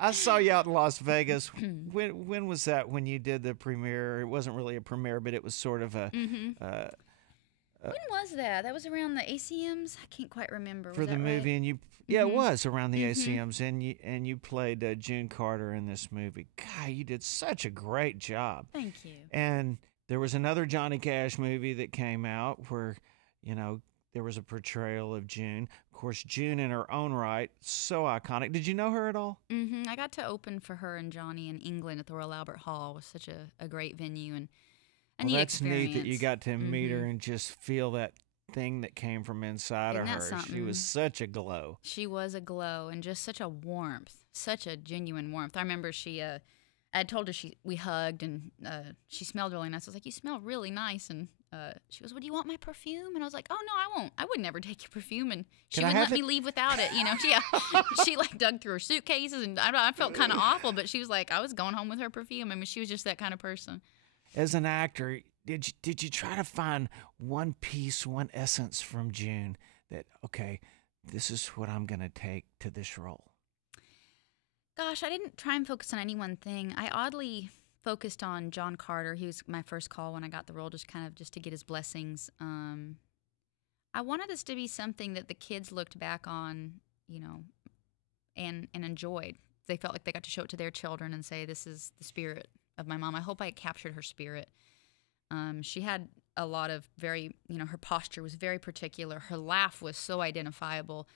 I saw you out in Las Vegas. When was that? When you did the premiere? It wasn't really a premiere, but it was sort of a. When was that? That was around the ACMs. I can't quite remember. For Was the that movie, right? and it was around the ACMs, and you played June Carter in this movie. God, you did such a great job. Thank you. And there was another Johnny Cash movie that came out where, you know, there was a portrayal of June. Of course, June in her own right, so iconic. Did you know her at all? I got to open for her and Johnny in England at the Royal Albert Hall. It was such a great venue and a neat That's experience. neat that you got to meet her and just feel that thing that came from inside Isn't of that her. something? She was such a glow. She was a glow and just such a warmth, such a genuine warmth. I remember I had told her we hugged and she smelled really nice. I was like, "You smell really nice," and she goes, "Well, do you want my perfume?" And I was like, "Oh no, I won't. I would never take your perfume." And she wouldn't let me leave without it. You know, she like dug through her suitcases, and I felt kind of awful. But she was like, I was going home with her perfume. I mean, she was just that kind of person. As an actor, did you try to find one piece, one essence from June that, okay, this is what I'm going to take to this role? Gosh, I didn't try and focus on any one thing. I oddly focused on John Carter. He was my first call when I got the role, just to get his blessings. I wanted this to be something that the kids looked back on, you know, and enjoyed. They felt like they got to show it to their children and say, "This is the spirit of my mom." I hope I captured her spirit. She had a lot of her posture was very particular. Her laugh was so identifiable.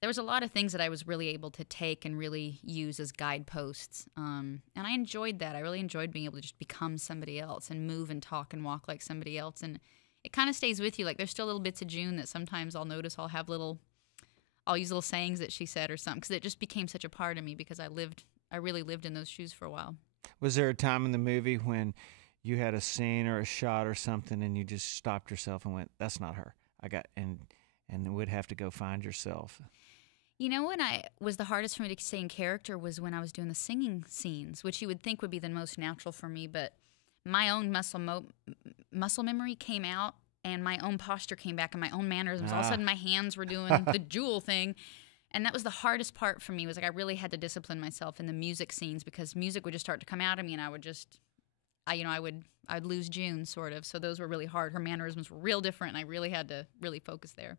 There was a lot of things that I was really able to take and really use as guideposts. And I enjoyed that. I really enjoyed being able to just become somebody else and move and talk and walk like somebody else. And it kind of stays with you. Like there's still little bits of June that sometimes I'll notice I'll use little sayings that she said or something because it just became such a part of me because I really lived in those shoes for a while. Was there a time in the movie when you had a scene or a shot or something and you just stopped yourself and went, "That's not her. and would have to go find yourself"? You know, when the hardest for me to stay in character was when I was doing the singing scenes, which you would think would be the most natural for me, but my own muscle memory came out and my own posture came back and my own mannerisms. All of a sudden my hands were doing the jewel thing. And that was the hardest part for me, was like I really had to discipline myself in the music scenes because music would just start to come out of me and I would I'd lose June sort of. So those were really hard. Her mannerisms were real different and I really had to really focus there.